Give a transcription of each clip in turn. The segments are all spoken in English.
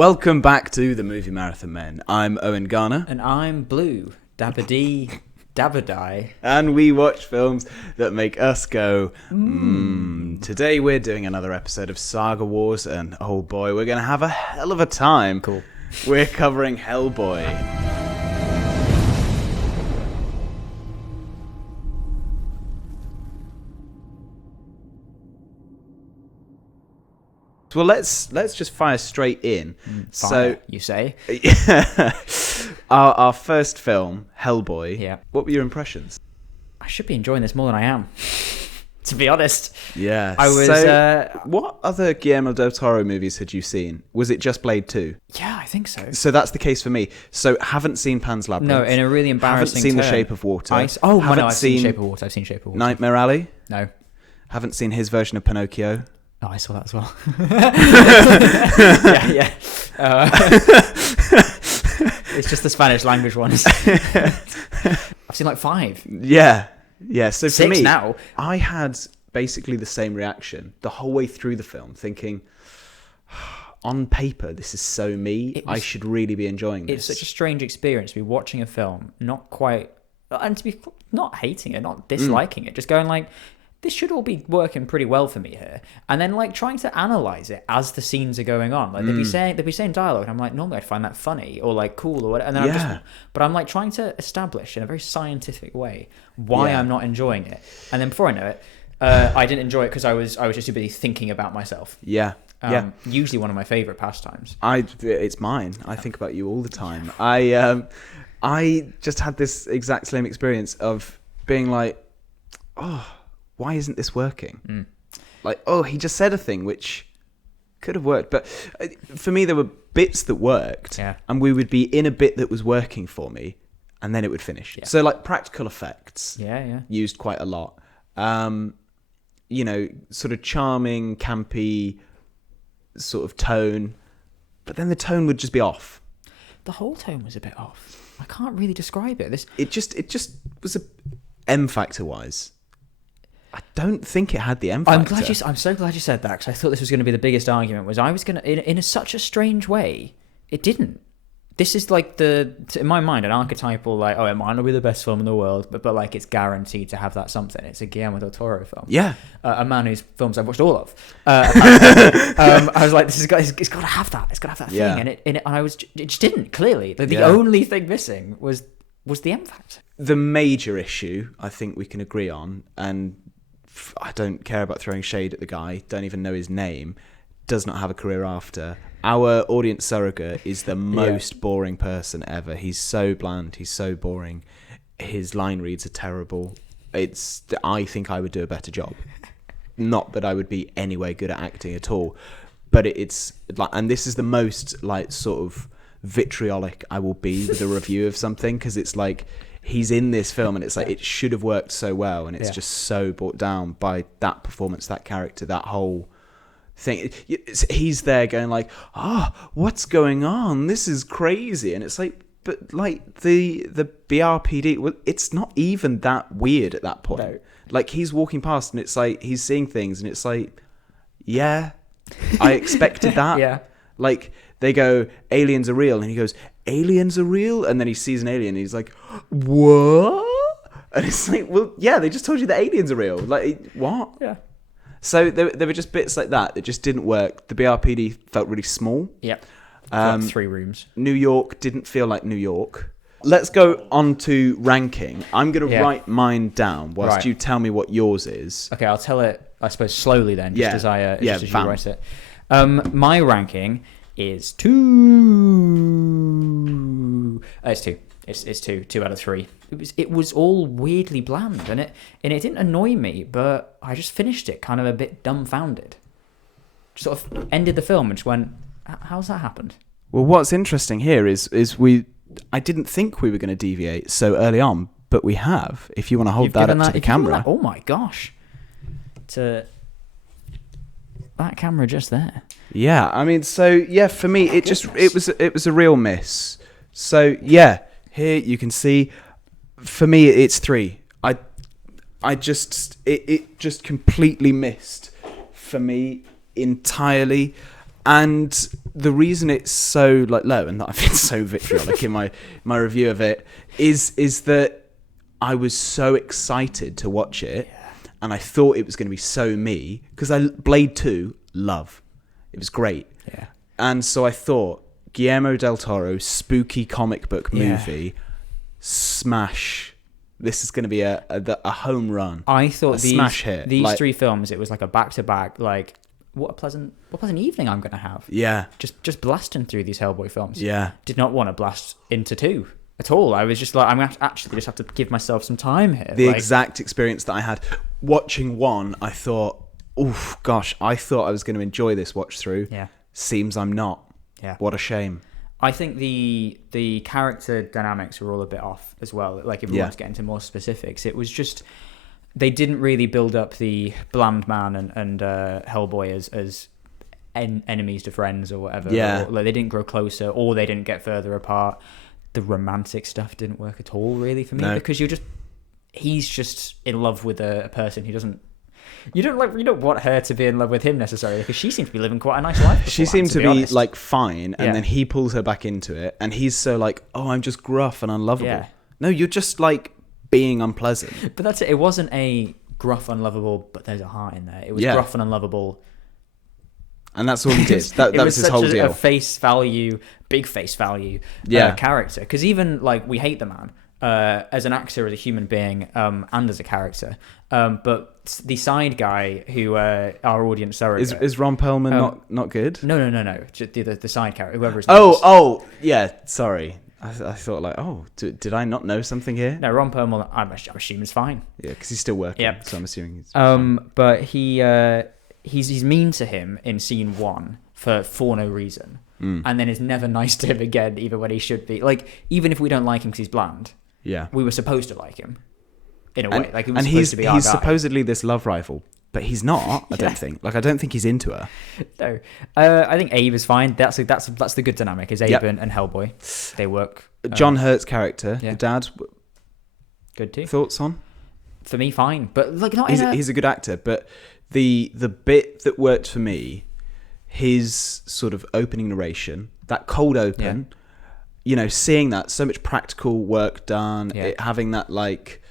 Welcome back to the Movie Marathon Men. I'm Owen Garner. And I'm Blue. Dabba-dee, dabba-die. And we watch films that make us go, Today we're doing another episode of Saga Wars, and oh boy, we're going to have a hell of a time. Cool. We're covering Hellboy. Well, let's just fire straight in. Fire, you say? our first film, Hellboy. Yeah. What were your impressions? I should be enjoying this more than I am, to be honest. Yeah. I was. What other Guillermo del Toro movies had you seen? Was it just Blade 2? Yeah, I think so. So that's the case for me. So haven't seen Pan's Labyrinth. No, in a really embarrassing. Haven't seen turn. The Shape of Water. I've seen Shape of Water. I've seen Shape of Water. Nightmare Alley. No. Haven't seen his version of Pinocchio. Oh, I saw that as well. yeah. It's just the Spanish language ones. I've seen like 5. Yeah. So for 6 me, now. I had basically the same reaction the whole way through the film, thinking, on paper, this is so me. I should really be enjoying this. It's such a strange experience to be watching a film, not quite, and to be not hating it, not disliking it, just going like, this should all be working pretty well for me here, and then like trying to analyze it as the scenes are going on. Like they'd be saying dialogue, and I'm like, normally I'd find that funny or like cool or whatever. And then but I'm like trying to establish in a very scientific way why I'm not enjoying it. And then before I know it, I didn't enjoy it because I was just too busy thinking about myself. Usually one of my favorite pastimes. It's mine. I think about you all the time. I just had this exact same experience of being like, why isn't this working? Like, he just said a thing which could have worked. But for me, there were bits that worked, and we would be in a bit that was working for me, and then it would finish. Yeah. So, like, practical effects used quite a lot. Sort of charming, campy sort of tone. But then the tone would just be off. The whole tone was a bit off. I can't really describe it. It just was M factor-wise. I don't think it had the M factor. I'm so glad you said that, because I thought this was going to be the biggest argument. In such a strange way, it didn't. This is like in my mind, an archetypal like, it might not be the best film in the world, but like it's guaranteed to have that something. It's a Guillermo del Toro film. Yeah, a man whose films I've watched all of. I was like, it's got to have that. It's got to have that thing, and it just didn't. Clearly, the only thing missing was the M factor. The major issue, I think we can agree on, and I don't care about throwing shade at the guy, don't even know his name, does not have a career after. Our audience surrogate is the most boring person ever. He's so bland, he's so boring. His line reads are terrible. I think I would do a better job. Not that I would be anyway good at acting at all, but it's like, and this is the most like sort of vitriolic I will be with a review of something, because it's like, he's in this film and it's like it should have worked so well, and it's just so brought down by that performance, that character, that whole thing. He's there going like, what's going on? This is crazy. And it's like, but like the BRPD, it's not even that weird at that point. No. Like he's walking past and it's like he's seeing things and it's like, I expected that. Yeah. Like they go, aliens are real, and he goes, aliens are real, and then he sees an alien and he's like, what? And it's like, well, they just told you that aliens are real. Like, what? Yeah. So there were just bits like that just didn't work. The BRPD felt really small. Yep. Like 3 rooms. New York didn't feel like New York. Let's go on to ranking. I'm going to write mine down whilst you tell me what yours is. Okay, I'll tell it, I suppose, slowly then, as you write it. My ranking is 2. It's 2. It's 2 out of 3. It was all weirdly bland, and it didn't annoy me, but I just finished it kind of a bit dumbfounded. Just sort of ended the film and just went, how's that happened? Well, what's interesting here is I didn't think we were going to deviate so early on, but we have. If you want to hold that up to the camera. Oh my gosh. To that camera just there. Yeah, I memean, so for me, it was a real miss. So here you can see, for me it's 3. It just completely missed for me entirely, and the reason it's so like low and that I've been so vitriolic in my review of it is that I was so excited to watch it, and I thought it was going to be so me because Blade 2, love. It was great. Yeah. And so I thought, Guillermo del Toro, spooky comic book movie, smash. This is going to be a home run. I thought smash hit. These 3 films, it was like a back-to-back, like, what a pleasant evening I'm going to have. Yeah. Just blasting through these Hellboy films. Yeah. Did not want to blast into 2 at all. I was just like, I'm going to actually just have to give myself some time here. The exact experience that I had. Watching 1, I thought, oof, gosh, I thought I was going to enjoy this watch through. Yeah. Seems I'm not. Yeah. What a shame. I think the character dynamics were all a bit off as well. Like, if we want to get into more specifics, it was just... They didn't really build up the bland man and Hellboy as enemies to friends or whatever. Yeah. Or, like, they didn't grow closer, or they didn't get further apart. The romantic stuff didn't work at all, really, for me, because he's just in love with a person who doesn't. You don't want her to be in love with him necessarily, because she seems to be living quite a nice life. She seemed to be honest. like fine, and then he pulls her back into it, and he's so like, oh, I'm just gruff and unlovable. Yeah. No, you're just like being unpleasant. But that's it. It wasn't a gruff, unlovable, but there's a heart in there. It was gruff and unlovable. And that's all he did. That was his whole deal. A face value, big face value character. Because even like we hate the man as an actor, as a human being, and as a character. But the side guy who our audience surrogate is Ron Perlman not good? No. Just the side character, whoever his Oh, yeah. Sorry. I thought like, oh, did I not know something here? No, Ron Perlman, I'm assuming is fine. Yeah, because he's still working. Yeah. So I'm assuming he's. But he's mean to him in scene 1 for no reason, and then is never nice to him again, even when he should be. Like, even if we don't like him because he's bland, we were supposed to like him in a way. Like, he was supposed to be our guy. He's supposedly this love rival, but he's not. I don't think. Like, I don't think he's into her. No, I think Abe is fine. That's the good dynamic. Is Abe and Hellboy? They work. John Hurt's character, the dad. Good too. Thoughts on? For me, fine, but like not. He's a good actor, but the bit that worked for me, his sort of opening narration, that cold open, seeing that so much practical work done, it having that like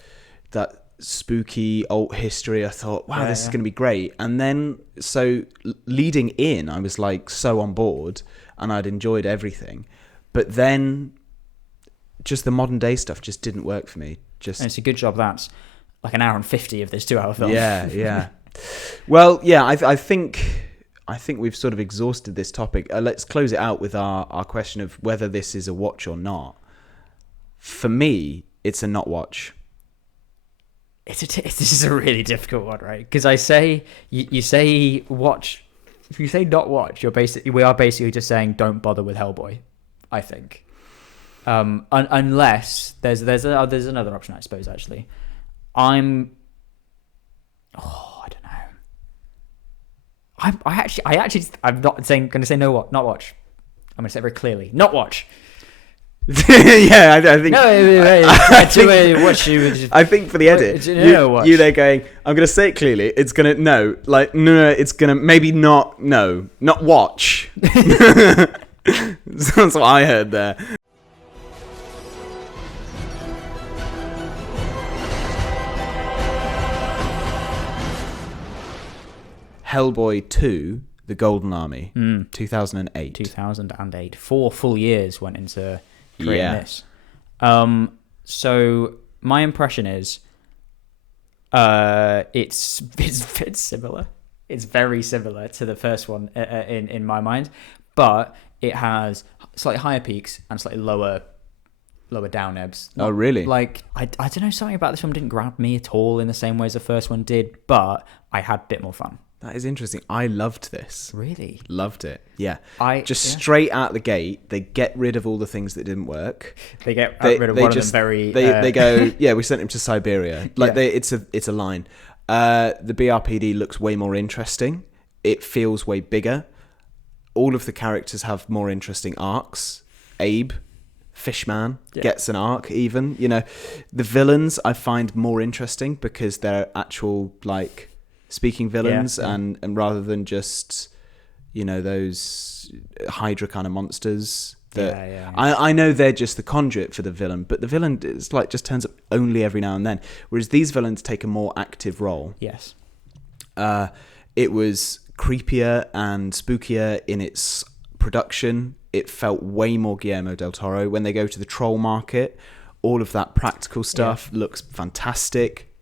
that spooky alt history, I thought, wow, this is going to be great. And then so leading in, I was like so on board, and I'd enjoyed everything, but then just the modern day stuff just didn't work for me. And it's a good job that's like an hour and 50 of this 2-hour film. Yeah. Well, yeah, I think we've sort of exhausted this topic. Let's close it out with our question of whether this is a watch or not. For me, it's a not watch. This is a really difficult one, right? Because I say you say watch. If you say not watch, we are basically just saying don't bother with Hellboy. I think, unless there's another option, I suppose. Actually, I don't know. I'm not going to say not watch. I'm going to say it very clearly, not watch. Yeah, I think. No, I think for the edit, you they're going. I'm gonna say it clearly. It's gonna no. It's gonna maybe not watch. That's what I heard there. Hellboy 2, The Golden Army, 2008. 2008. 4 full years went into creating this. So my impression is it's similar. It's very similar to the first one in my mind, but it has slightly higher peaks and slightly lower down ebbs. Oh, really? Like, I don't know, something about this one didn't grab me at all in the same way as the first one did, but I had a bit more fun. That is interesting. I loved this. Really? Loved it. Yeah. Straight out the gate, they get rid of all the things that didn't work. They get rid of one of them very... They go, yeah, we sent him to Siberia. It's a line. The BRPD looks way more interesting. It feels way bigger. All of the characters have more interesting arcs. Abe, Fishman, gets an arc even. The villains I find more interesting because they're actual, like... speaking villains and rather than just You know, those Hydra kind of monsters. Yeah. I know they're just the conduit for the villain, but the villain is like just turns up only every now and then. Whereas these villains take a more active role. Yes. It was creepier and spookier in its production. It felt way more Guillermo del Toro. When they go to the troll market, all of that practical stuff looks fantastic.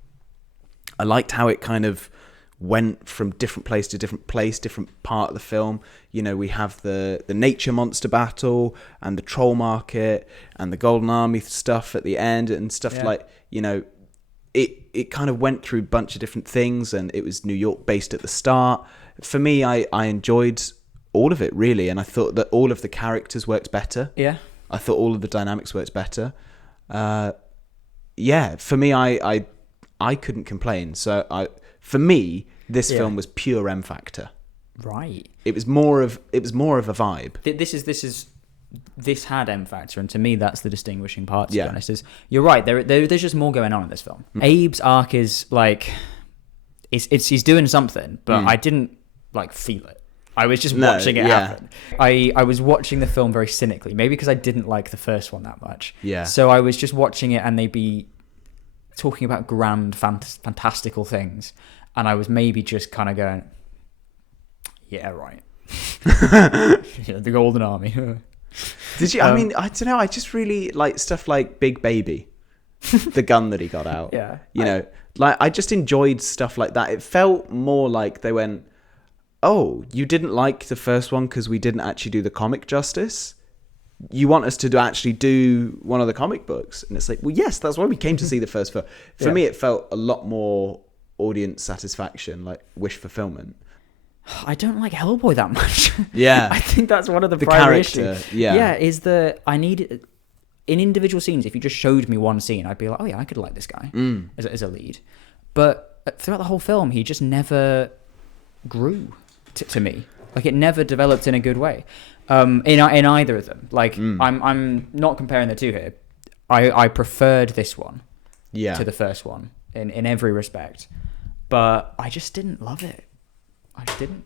I liked how it kind of went from different place to different place, different part of the film. You know, we have the nature monster battle and the troll market and the Golden Army stuff at the end and stuff like, you know, it kind of went through a bunch of different things, and it was New York based at the start. For me, I enjoyed all of it, really, and I thought that all of the characters worked better. Yeah. I thought all of the dynamics worked better. For me, I couldn't complain. So for me, this film was pure M Factor. Right. It was more of a vibe. This had M Factor, and to me, that's the distinguishing part. To be honest, is you're right. There's just more going on in this film. Abe's arc is like, he's doing something, but I didn't like feel it. I was just watching it happen. I was watching the film very cynically, maybe because I didn't like the first one that much. Yeah. So I was just watching it, and they'd be talking about grand, fantastical things, and I was maybe just kind of going, "Yeah, right." The Golden Army. Did you? I mean, I don't know. I just really like stuff like Big Baby, the gun that he got out. Yeah. You know, like I just enjoyed stuff like that. It felt more like they went, "Oh, you didn't like the first one because we didn't actually do the comic justice. You want us to actually do one of the comic books?" And it's like, well, yes, that's why we came to see the first film. For me, it felt a lot more audience satisfaction, like wish fulfillment. I don't like Hellboy that much. Yeah. I think that's one of the primary character. Issues. Yeah, is I need in individual scenes. If you just showed me one scene, I'd be like, oh yeah, I could like this guy as a lead. But throughout the whole film, he just never grew to me. Like it never developed in a good way. In either of them. Like I'm not comparing the two here. I preferred this one to the first one in every respect, but I just didn't love it. I just didn't.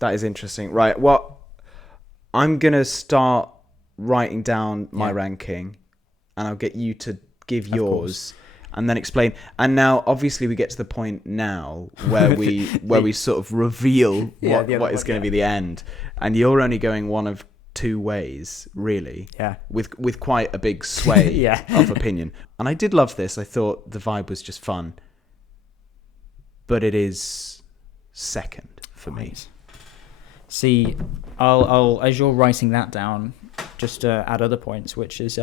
That is interesting. Right. Well, I'm going to start writing down my ranking, and I'll get you to give yours and then explain. And now, obviously, we get to the point now where we sort of reveal what is going to be the end. And you're only going one of two ways, really. Yeah. With quite a big sway of opinion. And I did love this. I thought the vibe was just fun. But it is second for me. See, I'll as you're writing that down, just add other points, which is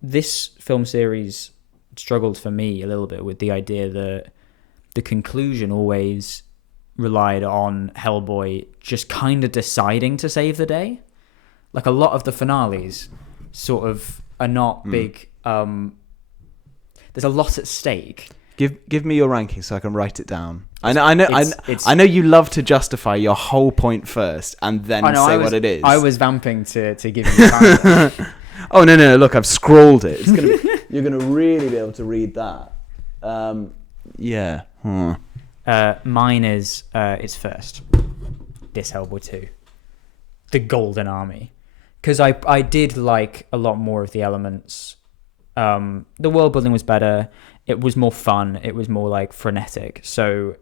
this film series struggled for me a little bit with the idea that the conclusion always relied on Hellboy just kind of deciding to save the day. Like a lot of the finales sort of are not big. There's a lot at stake. Give me your ranking so I can write it down. I know you love to justify your whole point first and then say what it is. I was vamping to give you time. Oh no! Look, I've scrawled it. You're gonna really be able to read that. Mine is it's first. This Hellboy 2, the Golden Army, because I did like a lot more of the elements. The world building was better. It was more fun. It was more like frenetic. So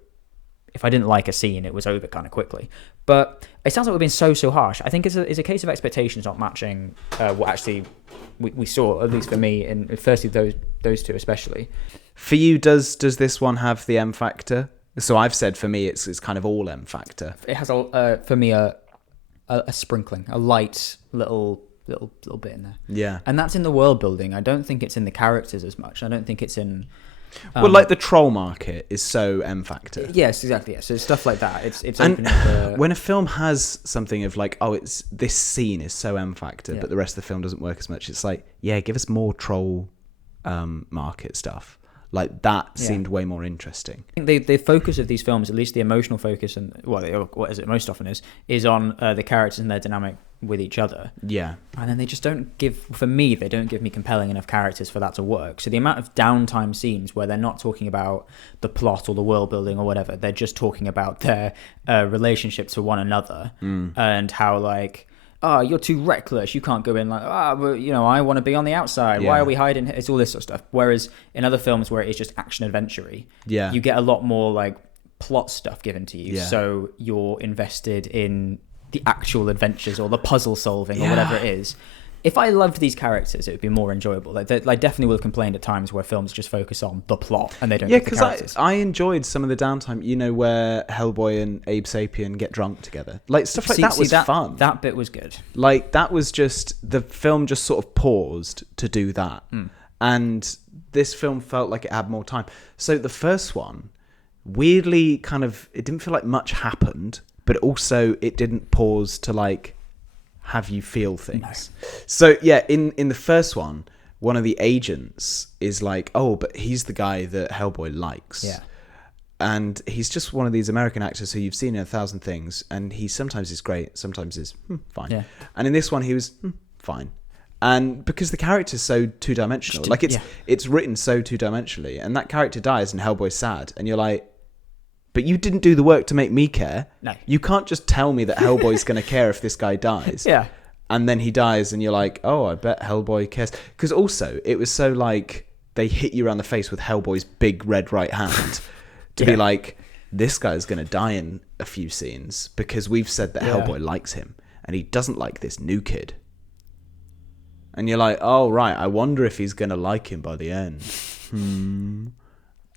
if I didn't like a scene, it was over kind of quickly. But it sounds like we've been so harsh. I think it's a case of expectations not matching what actually we saw, at least for me, and firstly those two especially. For you, does this one have the M factor? So I've said for me it's kind of all M factor. It has for me a sprinkling, a light little bit in there. Yeah. And that's in the world building. I don't think it's in the characters as much. I don't think it's in... well, like the troll market is so M factor. Yes, exactly. Yeah. So stuff like that. It's and opening the... when a film has something of like, oh, it's this scene is so M factor, but the rest of the film doesn't work as much. It's like, yeah, give us more troll market stuff. Like, that seemed way more interesting. I think the focus of these films, at least the emotional focus, and what is it most often is on the characters and their dynamic with each other. Yeah. And then they just don't give, for me, they don't give me compelling enough characters for that to work. So the amount of downtime scenes where they're not talking about the plot or the world building or whatever, they're just talking about their relationship to one another and how, like, oh, you're too reckless. You can't go in like, I want to be on the outside. Yeah. Why are we hiding? It's all this sort of stuff. Whereas in other films where it's just action adventure-y, you get a lot more like plot stuff given to you. Yeah. So you're invested in the actual adventures or the puzzle solving or whatever it is. If I loved these characters, it would be more enjoyable. Like, I definitely would have complained at times where films just focus on the plot and they don't get the characters. I enjoyed some of the downtime, where Hellboy and Abe Sapien get drunk together. Like, stuff like that was fun. That bit was good. Like, that was just, the film just sort of paused to do that. And this film felt like it had more time. So the first one, weirdly, kind of, it didn't feel like much happened, but also it didn't pause to, like, have you feel things. No. So yeah, in the first one of the agents is like, oh, but he's the guy that Hellboy likes. Yeah. And he's just one of these American actors who you've seen in 1,000 things, and he sometimes is great, sometimes is fine. Yeah. And in this one he was fine. And because the character's so two-dimensional, like it's written so two-dimensionally, and that character dies and Hellboy's sad, and you're like, but you didn't do the work to make me care. No. You can't just tell me that Hellboy's going to care if this guy dies. Yeah. And then he dies and you're like, oh, I bet Hellboy cares. Because also, it was so like, they hit you around the face with Hellboy's big red right hand to be like, this guy's going to die in a few scenes because we've said that Hellboy likes him and he doesn't like this new kid. And you're like, oh, right, I wonder if he's going to like him by the end.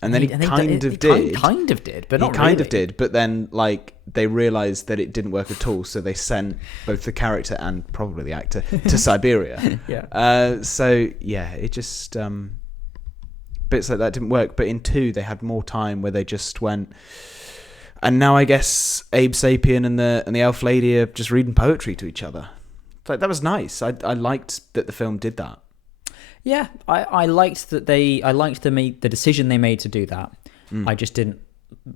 And then he kind of did, but not really. He kind of did, but then like they realised that it didn't work at all, so they sent both the character and probably the actor to Siberia. So yeah, it just bits like that didn't work. But in 2, they had more time where they just went. And now I guess Abe Sapien and the elf lady are just reading poetry to each other. Like, that was nice. I liked that the film did that. Yeah, I liked that the decision they made to do that. I just didn't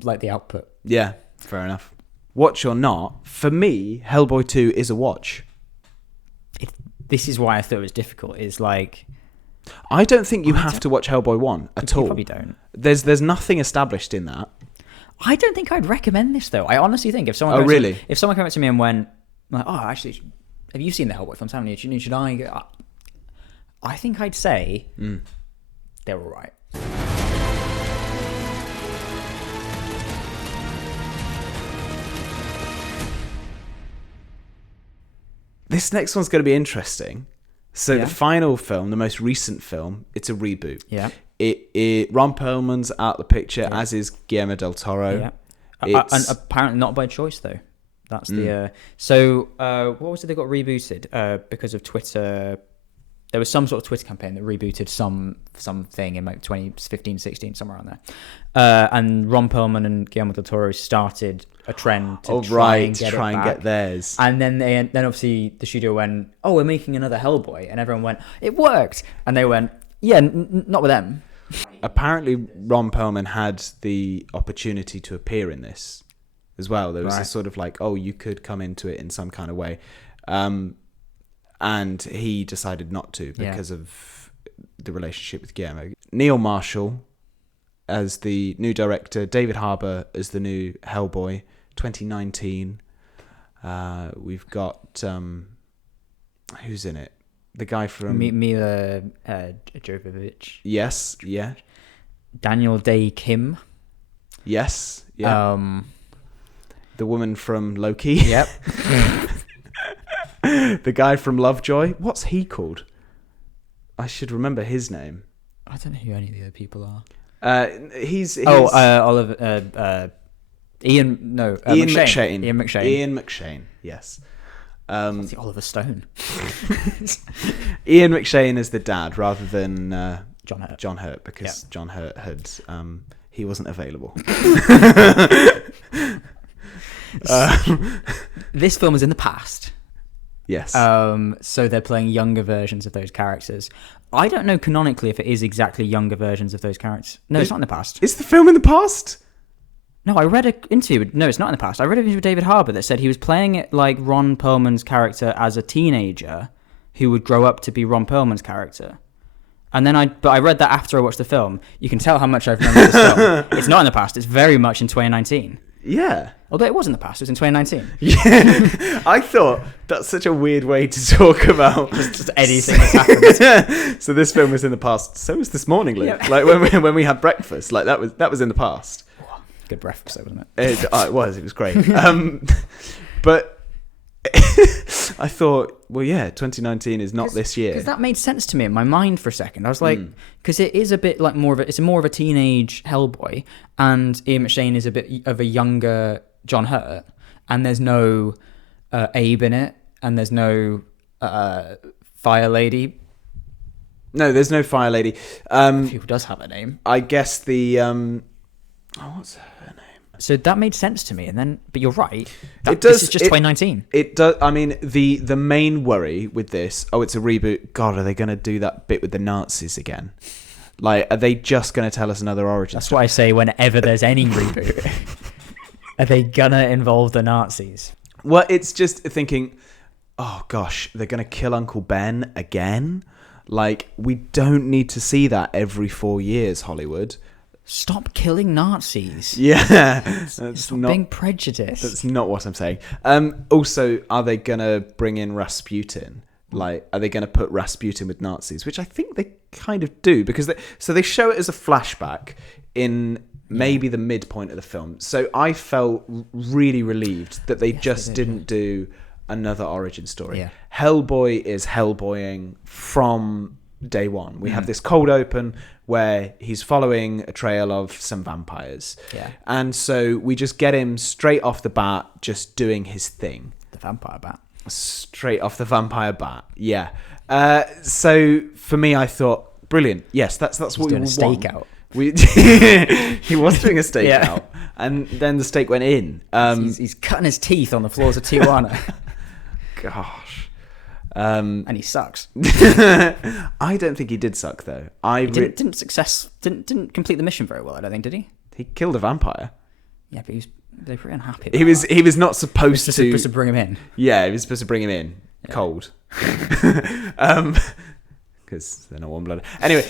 like the output. Yeah, fair enough. Watch or not, for me, Hellboy 2 is a watch. This is why I thought it was difficult. Is like, I don't think you have to watch Hellboy 1 at all. You probably don't. There's nothing established in that. I don't think I'd recommend this though. I honestly think if someone if someone came up to me and went like, oh, actually, have you seen the Hellboy films? Haven't you? Should I go? I think I'd say they're all right. This next one's going to be interesting. So the final film, the most recent film, it's a reboot. Yeah. Ron Perlman's out the picture, as is Guillermo del Toro. Yeah. And apparently not by choice though. That's the so what was it they got rebooted because of Twitter? There was some sort of Twitter campaign that rebooted something in like 2015, 16, somewhere around there. And Ron Perlman and Guillermo del Toro started a trend to try and get theirs. And then then obviously the studio went, oh, we're making another Hellboy. And everyone went, it worked. And they went, yeah, not with them. Apparently Ron Perlman had the opportunity to appear in this as well. There was a sort of like, oh, you could come into it in some kind of way. And he decided not to because of the relationship with Guillermo. Neil Marshall as the new director, David Harbour as the new Hellboy, 2019. We've got who's in it? The guy from Mila Jovovich. Yes, yeah. Daniel Day Kim. Yes, yeah. The woman from Loki. Yep. The guy from Lovejoy. What's he called? I should remember his name. I don't know who any of the other people are. He's Oliver. Ian McShane. Ian McShane. Yes. I think Oliver Stone. Ian McShane is the dad rather than John Hurt because John Hurt had he wasn't available. This film is in the past. Yes. So they're playing younger versions of those characters. I don't know canonically if it is exactly younger versions of those characters. No, it's not in the past. Is the film in the past? No, I read an interview. No, it's not in the past. I read an interview with David Harbour that said he was playing it like Ron Perlman's character as a teenager who would grow up to be Ron Perlman's character. And then I read that after I watched the film. You can tell how much I've remembered this film. It's not in the past. It's very much in 2019. Yeah. Although it was in the past. It was in 2019. Yeah. I thought that's such a weird way to talk about just anything that's happened. So this film was in the past. So was This Morning, Luke. Yeah. Like when we had breakfast. Like that was in the past. Good breakfast, wasn't it? It was. It was great. But I thought, well, yeah, 2019 is not this year. Because that made sense to me in my mind for a second. I was like, because it is a bit like it's more of a teenage Hellboy, and Ian McShane is a bit of a younger John Hurt, and there's no Abe in it, and there's no Fire Lady. No, there's no Fire Lady. Who does have a name? I guess the what's her name? So that made sense to me, and then, but you're right. It does. This is just 2019. It does. I mean, the main worry with this, it's a reboot. God, are they going to do that bit with the Nazis again? Like, are they just going to tell us another origin? That's what I say whenever there's any reboot. Are they gonna involve the Nazis? Well, it's just thinking, oh gosh, they're going to kill Uncle Ben again. Like, we don't need to see that every 4 years, Hollywood. Stop killing Nazis. Yeah, Stop being prejudiced. That's not what I'm saying. Also, are they gonna bring in Rasputin? Like, are they gonna put Rasputin with Nazis? Which I think they kind of do, because they show it as a flashback in maybe the midpoint of the film. So I felt really relieved that they didn't do another origin story. Yeah. Hellboy is Hellboying from day one. We have this cold open where he's following a trail of some vampires. Yeah. And so we just get him straight off the bat just doing his thing. The vampire bat. Straight off the vampire bat. Yeah. So for me, I thought, brilliant. Yes, that's what we doing want. a stakeout. He was doing a stakeout, and then the steak went in. He's cutting his teeth on the floors of Tijuana. Gosh. And he sucks. I don't think he did suck though. He didn't complete the mission very well. I don't think, did he? He killed a vampire. Yeah, but they're pretty unhappy. He was not supposed to bring him in. Yeah, he was supposed to bring him in cold. Because they're not warm-blooded. Anyway,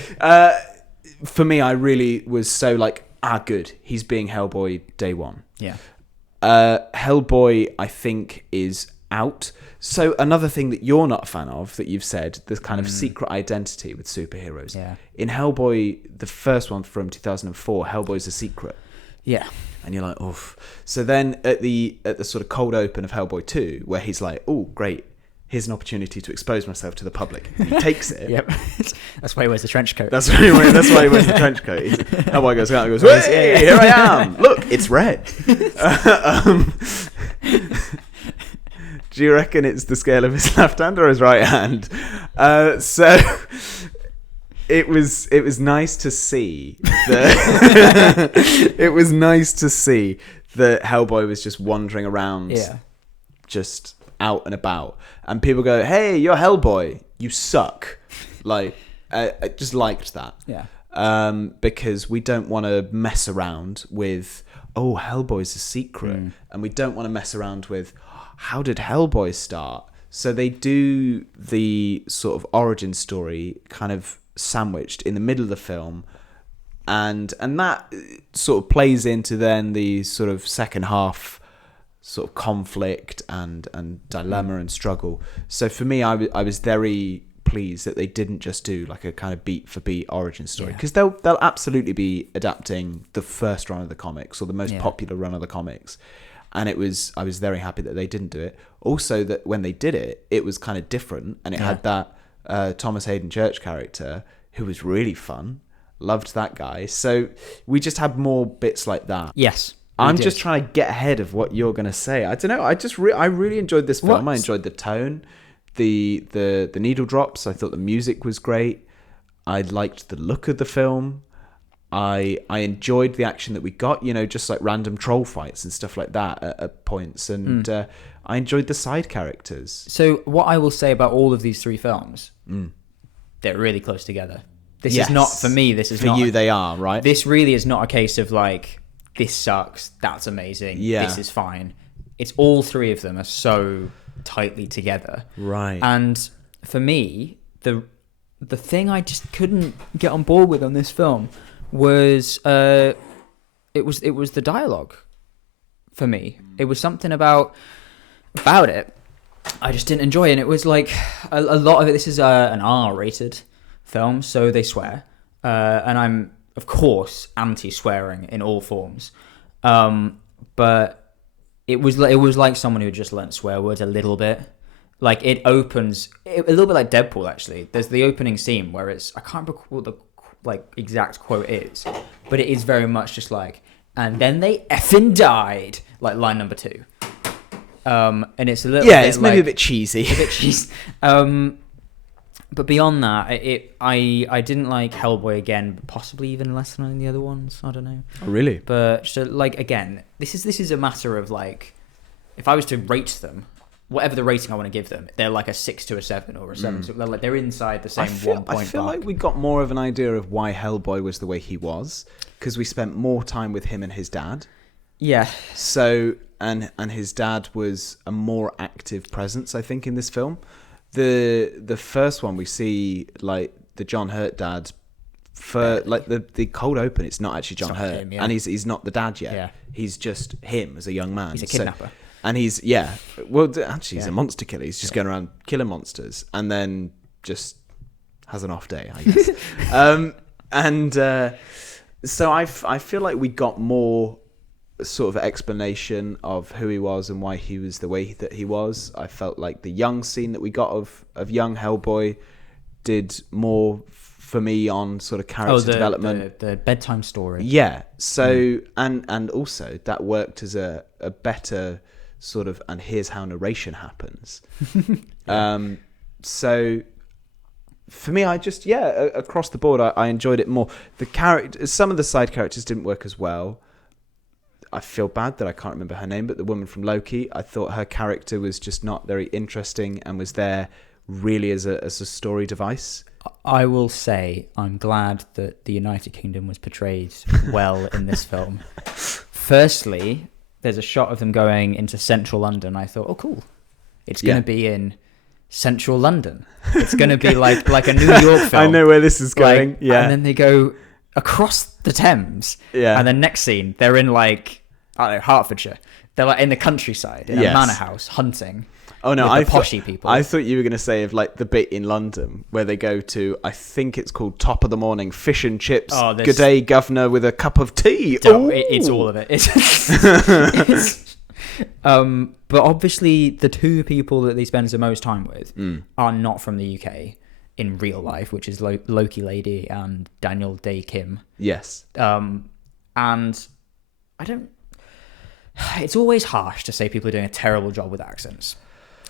for me, I really was so like, good. He's being Hellboy day one. Yeah. Hellboy, I think, is out. So another thing that you're not a fan of, that you've said, the kind of secret identity with superheroes. Yeah. In Hellboy, the first one from 2004, Hellboy's a secret. Yeah. And you're like, oof. So then at the sort of cold open of Hellboy 2, where he's like, oh, great, here's an opportunity to expose myself to the public. And he takes it. Yep. That's why he wears the trench coat. That's why he wears the trench coat. Hellboy goes out and goes, hey, here I am. Look, it's red. Do you reckon it's the scale of his left hand or his right hand? So it was nice to see that it was nice to see that Hellboy was just wandering around, just out and about, and people go, "Hey, you're Hellboy. You suck." Like, I just liked that. Yeah. Because we don't want to mess around with, oh, Hellboy's a secret, and we don't want to mess around with, how did Hellboy start? So they do the sort of origin story kind of sandwiched in the middle of the film, and that sort of plays into then the sort of second half sort of conflict and dilemma and struggle. So for me, I was very pleased that they didn't just do like a kind of beat for beat origin story, because they'll absolutely be adapting the first run of the comics or the most popular run of the comics. And I was very happy that they didn't do it. Also, that when they did it, it was kind of different, and it had that Thomas Hayden Church character who was really fun. Loved that guy. So we just had more bits like that. Yes, I'm just trying to get ahead of what you're going to say. I don't know. I really enjoyed this film. I enjoyed the tone, the needle drops. I thought the music was great. I liked the look of the film. I enjoyed the action that we got, just like random troll fights and stuff like that at points. And I enjoyed the side characters. So what I will say about all of these three films, they're really close together. This is not, for me, this is for not... For you, they are, right? This really is not a case of like, this sucks, that's amazing, this is fine. It's all three of them are so tightly together. Right. And for me, the thing I just couldn't get on board with on this film was it was the dialogue for me. It was something about it I just didn't enjoy, and it was like a lot of it. This is an R-rated film, so they swear, and I'm of course anti-swearing in all forms, but it was like someone who had just learnt swear words a little bit. Like it opens a little bit like Deadpool. Actually, there's the opening scene where I can't remember what the exact quote is, but it is very much just like, and then they effing died, like line number 2. And it's a little bit it's maybe a bit cheesy. But beyond that, I didn't like Hellboy again, possibly even less than the other ones. I don't know. Oh, really? But so like again, this is a matter of like, if I was to rate them, whatever the rating I want to give them, they're like a 6 to a 7 or a 7. So they're inside the same 1 point. I feel mark. like we got more of an idea of why Hellboy was the way he was because we spent more time with him and his dad. Yeah. So and his dad was a more active presence, I think, in this film. The first one we see like the John Hurt dad for like the cold open. It's not actually John Hurt, and he's not the dad yet. Yeah. He's just him as a young man. He's a kidnapper. And he's he's a monster killer. He's just going around killing monsters, and then just has an off day, I guess. So I feel like we got more sort of explanation of who he was and why he was the way that he was. I felt like the young scene that we got of young Hellboy did more for me on sort of character development. The bedtime story. Yeah. So and also that worked as a better sort of, and here's how narration happens. So for me, I just across the board I enjoyed it more. The character, some of the side characters didn't work as well. I feel bad that I can't remember her name, but the woman from Loki, I thought her character was just not very interesting and was there really as a story device. I will say I'm glad that the United Kingdom was portrayed well in this film. Firstly, there's a shot of them going into central London. I thought, oh, cool. It's going to be in central London. It's going to be like a New York film. I know where this is going. Yeah. And then they go across the Thames. Yeah. And then next scene, they're in like, I don't know, Hertfordshire. They're like in the countryside, in a manor house, hunting. Oh no, I poshy people. I thought you were going to say of like the bit in London where they go to, I think it's called Top of the Morning, fish and chips. Oh, good day, governor, with a cup of tea. It's all of it. But obviously, the two people that they spend the most time with are not from the UK in real life, which is Loki Lady and Daniel Day Kim. Yes. And I don't. It's always harsh to say people are doing a terrible job with accents.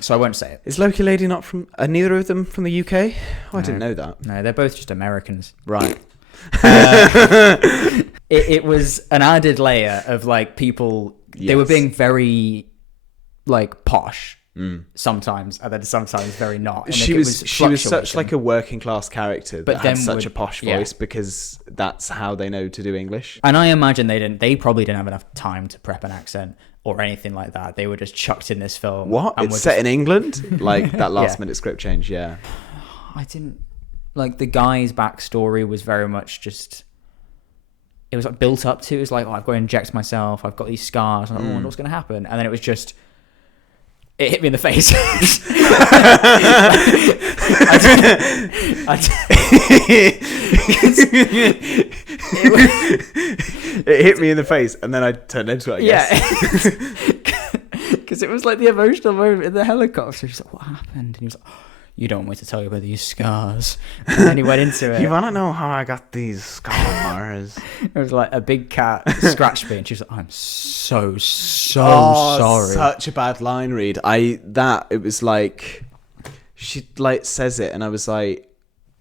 So I won't say it. Is Loki Lady not from... Are neither of them from the UK? Oh, no. I didn't know that. No, they're both just Americans. Right. It was an added layer of like people... Yes. They were being very like posh sometimes, and then sometimes very not. And she was such like a working class character that had such a posh voice because that's how they know to do English. And I imagine they probably didn't have enough time to prep an accent or anything like that. They were just chucked in this film. What? It's set in England? Like that last minute script change, yeah. I didn't... Like the guy's backstory was very much just... It was like built up to... It was like, I've got to inject myself. I've got these scars. I'm like, I wonder what's going to happen. And then it was just... It hit me in the face. It hit me in the face, and then I turned into it, I guess. Because it was like the emotional moment in the helicopter. She's like, what happened? And he was like, you don't want me to tell you about these scars. And then he went into it. You want to know how I got these scars? It was like a big cat scratched me, and she was like, I'm so sorry. Such a bad line read. It was like, she like says it, and I was like,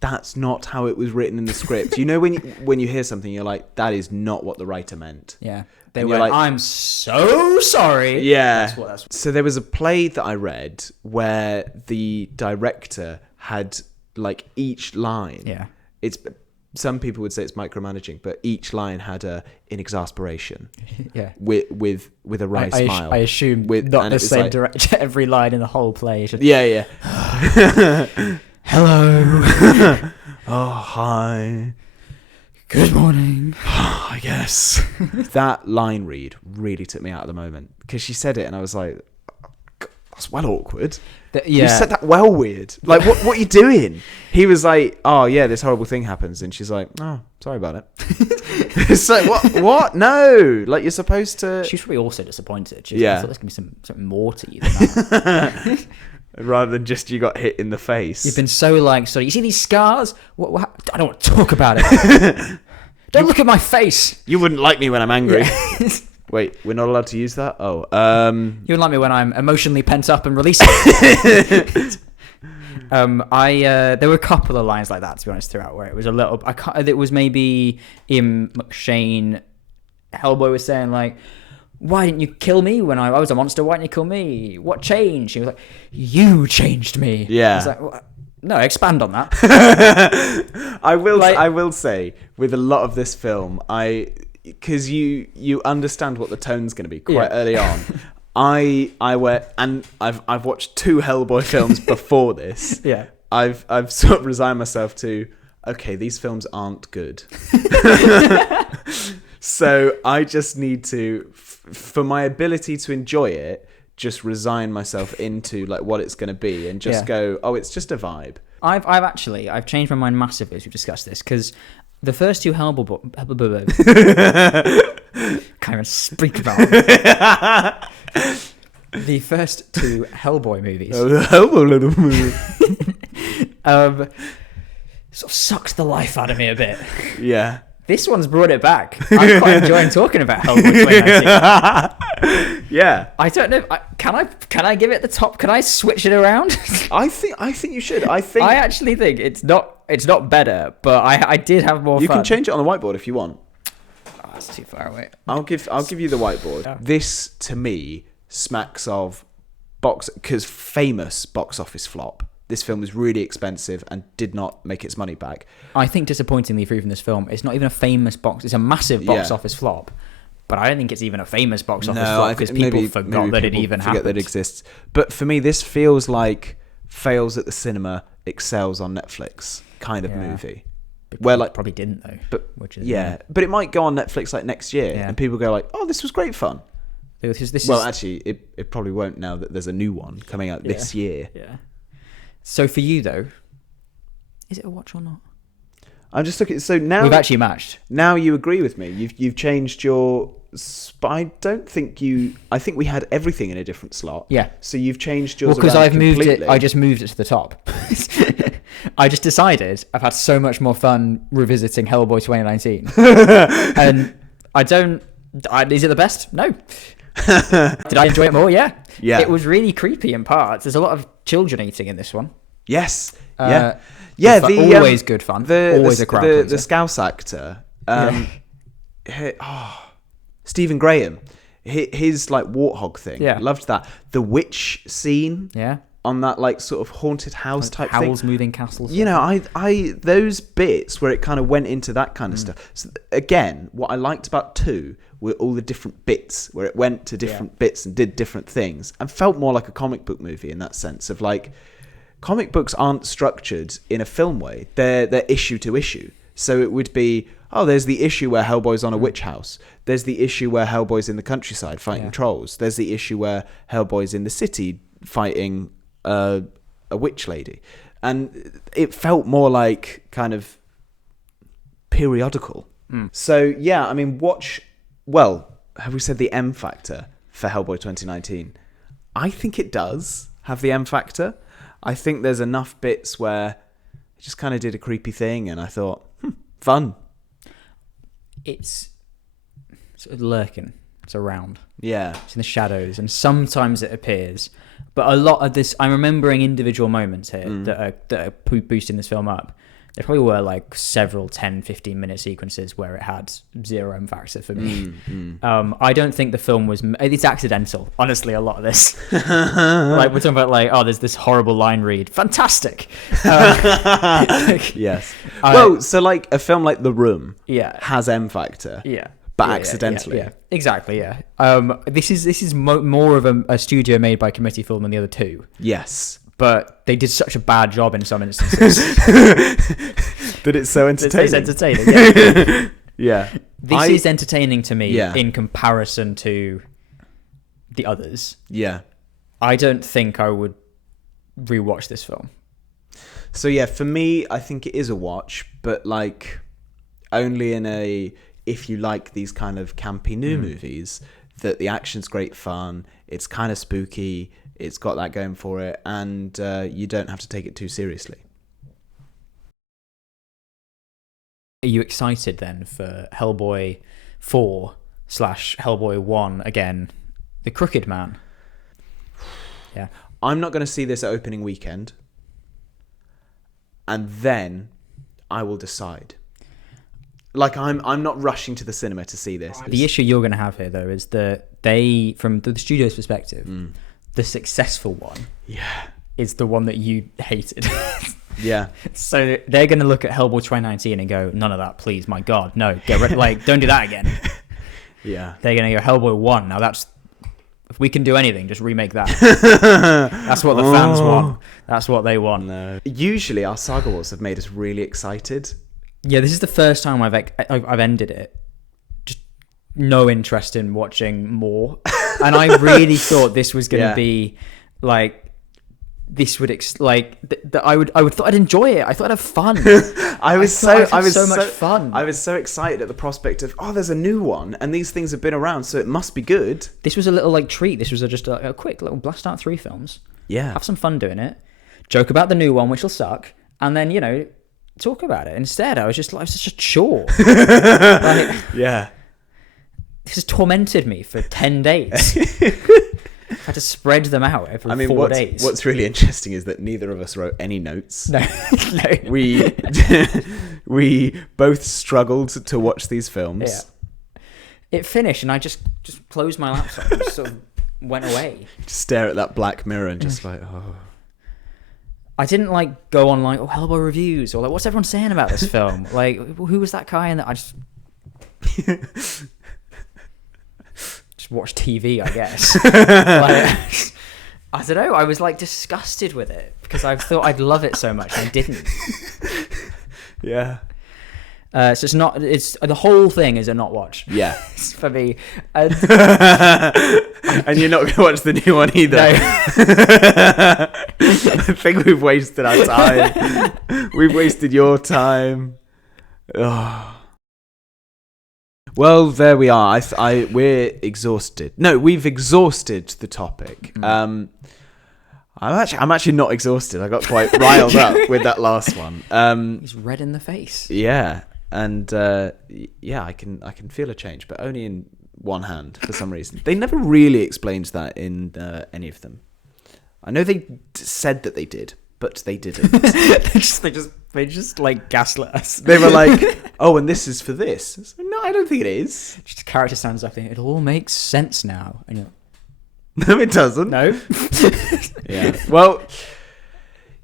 that's not how it was written in the script. You know, when you hear something, you're like, that is not what the writer meant. Yeah. They And were you're like, I'm so sorry. Yeah. That's what. So there was a play that I read where the director had like each line. Yeah. It's some people would say it's micromanaging, but each line had a in exasperation. Yeah. With a wry smile. I assume not the same director. Every line in the whole play. Yeah. Hello. Oh, hi. Good morning. I guess. That line read really took me out of the moment because she said it and I was like, that's well awkward. You said that well weird. Like, what are you doing? He was like, oh, yeah, this horrible thing happens. And she's like, oh, sorry about it. It's like, what? No. Like, you're supposed to... She's probably also disappointed. I thought there's going to be something more to you than that. Rather than just you got hit in the face. You've been so like, sorry, you see these scars? I don't want to talk about it. Don't look at my face. You wouldn't like me when I'm angry. Yeah. Wait, we're not allowed to use that? Oh. You wouldn't like me when I'm emotionally pent up and releasing it. There were a couple of lines like that, to be honest, throughout, where it was a little... it was maybe Ian McShane, Hellboy was saying, like, why didn't you kill me when I was a monster? Why didn't you kill me? What changed? He was like, you changed me. Yeah. I was like, well, no, expand on that. I will say, with a lot of this film, because you understand what the tone's going to be quite early on. I've watched 2 Hellboy films before this. Yeah. I've sort of resigned myself to, okay, these films aren't good. So I just need to, for my ability to enjoy it, just resign myself into like what it's going to be and just go, oh, it's just a vibe. I've changed my mind massively as we've discussed this, because the first 2 Hellboy... Can't even speak about it. The first 2 Hellboy movies sort of sucked the life out of me a bit. Yeah. This one's brought it back. I'm quite enjoying talking about Hellboy 2019. Yeah. I don't know. Can I give it the top? Can I switch it around? I think you should. I actually think it's not better, but I did have more fun. You can change it on the whiteboard if you want. Oh, that's too far away. I'll give you the whiteboard. Yeah. This to me smacks of famous box office flop. This film was really expensive and did not make its money back. I think disappointingly for even this film, it's not even a famous box. It's a massive box office flop, but I don't think it's even a famous box office flop because people forgot that it even happened. That it exists. But for me, this feels like fails at the cinema, excels on Netflix kind of movie. Where like probably didn't though. But but it might go on Netflix like next year, and people go like, "Oh, this was great fun." Actually, it probably won't now that there's a new one coming out this year. Yeah. So for you though, is it a watch or not? I'm just looking. So now we've actually matched. Now you agree with me. You've changed your. I don't think you. I think we had everything in a different slot. Yeah. So you've changed yours. Well, because I've moved it. I just moved it to the top. I just decided I've had so much more fun revisiting Hellboy 2019, and I don't. Is it the best? No. Did I enjoy it more? Yeah. Yeah. It was really creepy in parts. There's a lot of children eating in this one. Yes. Yeah. Always good fun. Always a crowd pleaser. The Scouse actor, Stephen Graham, his like warthog thing. Yeah. Loved that. The witch scene. Yeah. On that like sort of haunted house type thing. Howl's moving castles. You know, I those bits where it kind of went into that kind of stuff. So again, what I liked about 2 were all the different bits where it went to different bits and did different things and felt more like a comic book movie in that sense of like comic books aren't structured in a film way. They're issue to issue. So it would be, oh, there's the issue where Hellboy's on a witch house. There's the issue where Hellboy's in the countryside fighting trolls. There's the issue where Hellboy's in the city fighting a witch lady. And it felt more like kind of periodical. So, yeah, I mean, have we said the M factor for Hellboy 2019? I think it does have the M factor. I think there's enough bits where it just kind of did a creepy thing and I thought, fun. It's sort of lurking. It's around. Yeah. It's in the shadows and sometimes it appears. But a lot of this, I'm remembering individual moments here that are boosting this film up. There probably were like several 10, 15-minute sequences where it had zero M factor for me. I don't think the film was... It's accidental, honestly, a lot of this. Like, we're talking about like, oh, there's this horrible line read. Fantastic! Yes. Well, so like a film like The Room has M factor. Yeah. But accidentally. Yeah. Exactly, yeah. This is more of a studio made by committee film than the other two. Yes. But they did such a bad job in some instances. That it's so entertaining. It's entertaining, yeah. Yeah. This is entertaining to me in comparison to the others. Yeah. I don't think I would rewatch this film. So yeah, for me, I think it is a watch, but like only in a... If you like these kind of campy new movies, that the action's great fun, it's kind of spooky, it's got that going for it, and you don't have to take it too seriously. Are you excited then for Hellboy 4/Hellboy 1 again, The Crooked Man? Yeah. I'm not going to see this opening weekend, and then I will decide. Like, I'm not rushing to the cinema to see this. The issue you're going to have here, though, is that they, from the studio's perspective, the successful one is the one that you hated. Yeah. So they're going to look at Hellboy 2019 and go, none of that, please, my God, no, get rid, like, don't do that again. Yeah. They're going to go Hellboy 1. Now that's, if we can do anything, just remake that. That's what the fans want. That's what they want. No. Usually our Saga Wars have made us really excited. Yeah, this is the first time I've ended it. Just no interest in watching more. And I really thought this was going to be like, this would I would thought I'd enjoy it. I thought I'd have fun. I was so much fun. I was so excited at the prospect of, there's a new one and these things have been around, so it must be good. This was a little like treat. This was just a quick little blast out 3 films. Yeah. Have some fun doing it. Joke about the new one, which will suck, and then talk about it. Instead, I was just a chore. Like, yeah. This has tormented me for 10 days. I had to spread them out every 4 days. What's really interesting is that neither of us wrote any notes. No. We both struggled to watch these films. Yeah. It finished and I just closed my laptop and just sort of went away. Just stare at that black mirror and just like, I didn't go on Hellboy reviews or what's everyone saying about this film? Who was that guy? And I just watch TV, I guess. I don't know. I was disgusted with it because I thought I'd love it so much and I didn't. Yeah. So it's not. It's the whole thing is a not watch. Yeah. For me. And you're not going to watch the new one either. No. I think we've wasted our time. We've wasted your time. Oh. Well, there we are. We're exhausted. No, we've exhausted the topic. I'm actually not exhausted. I got quite riled up with that last one. He's red in the face. Yeah, and I can feel a change, but only in one hand for some reason. They never really explained that in any of them. I know they said that they did, but they didn't. they just gaslit us. They were like, "Oh, and this is for this." So, no, I don't think it is. Just a character stands up and it all makes sense now. And no, it doesn't. No. Yeah. Well,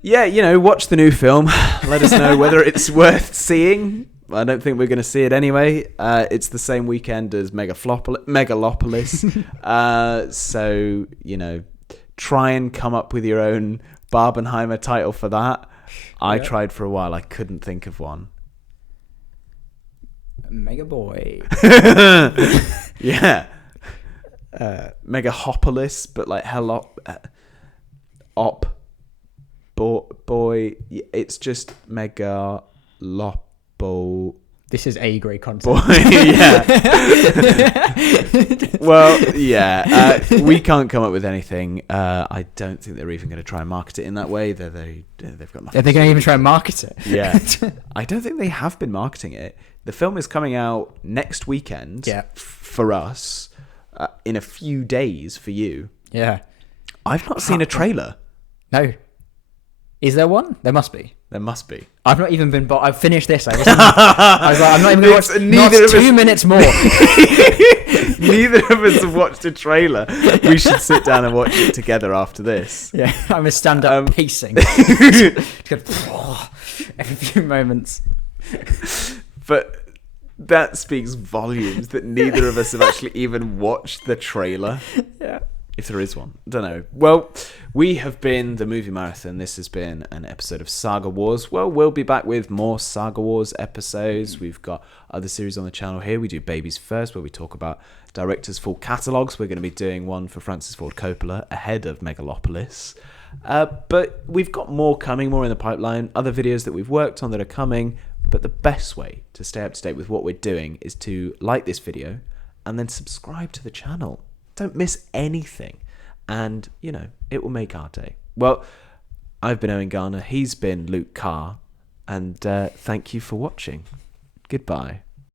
yeah, watch the new film. Let us know whether it's worth seeing. I don't think we're going to see it anyway. It's the same weekend as Megalopolis. So, try and come up with your own Barbenheimer title for that. I tried for a while. I couldn't think of one. Mega Boy. Yeah. Megahopolis, but boy. It's just Megalopo. This is A grade content. Boy, yeah. Well, yeah. We can't come up with anything. I don't think they're even going to try and market it in that way. They've got nothing. Are they going to even try and market it? Yeah. I don't think they have been marketing it. The film is coming out next weekend. Yeah. For us, in a few days for you. Yeah. I've not seen a trailer. No. Is there one? There must be. There must be. I've not even been. I've finished this. I was like, I'm not even going to watch. Neither Not of us- 2 minutes more. Neither of us have watched a trailer. We should sit down and watch it together after this. Yeah, I'm gonna stand up pacing. Just go, every few moments. But that speaks volumes that neither of us have actually even watched the trailer. Yeah. If there is one. Don't know. Well, we have been the Movie Marathon. This has been an episode of Saga Wars. Well, we'll be back with more Saga Wars episodes. We've got other series on the channel here. We do Babies First, where we talk about directors' full catalogues. We're going to be doing one for Francis Ford Coppola ahead of Megalopolis. But we've got more coming, more in the pipeline. Other videos that we've worked on that are coming. But the best way to stay up to date with what we're doing is to like this video and then subscribe to the channel. Don't miss anything. And, it will make our day. Well, I've been Owen Garner. He's been Luke Carr. And thank you for watching. Goodbye.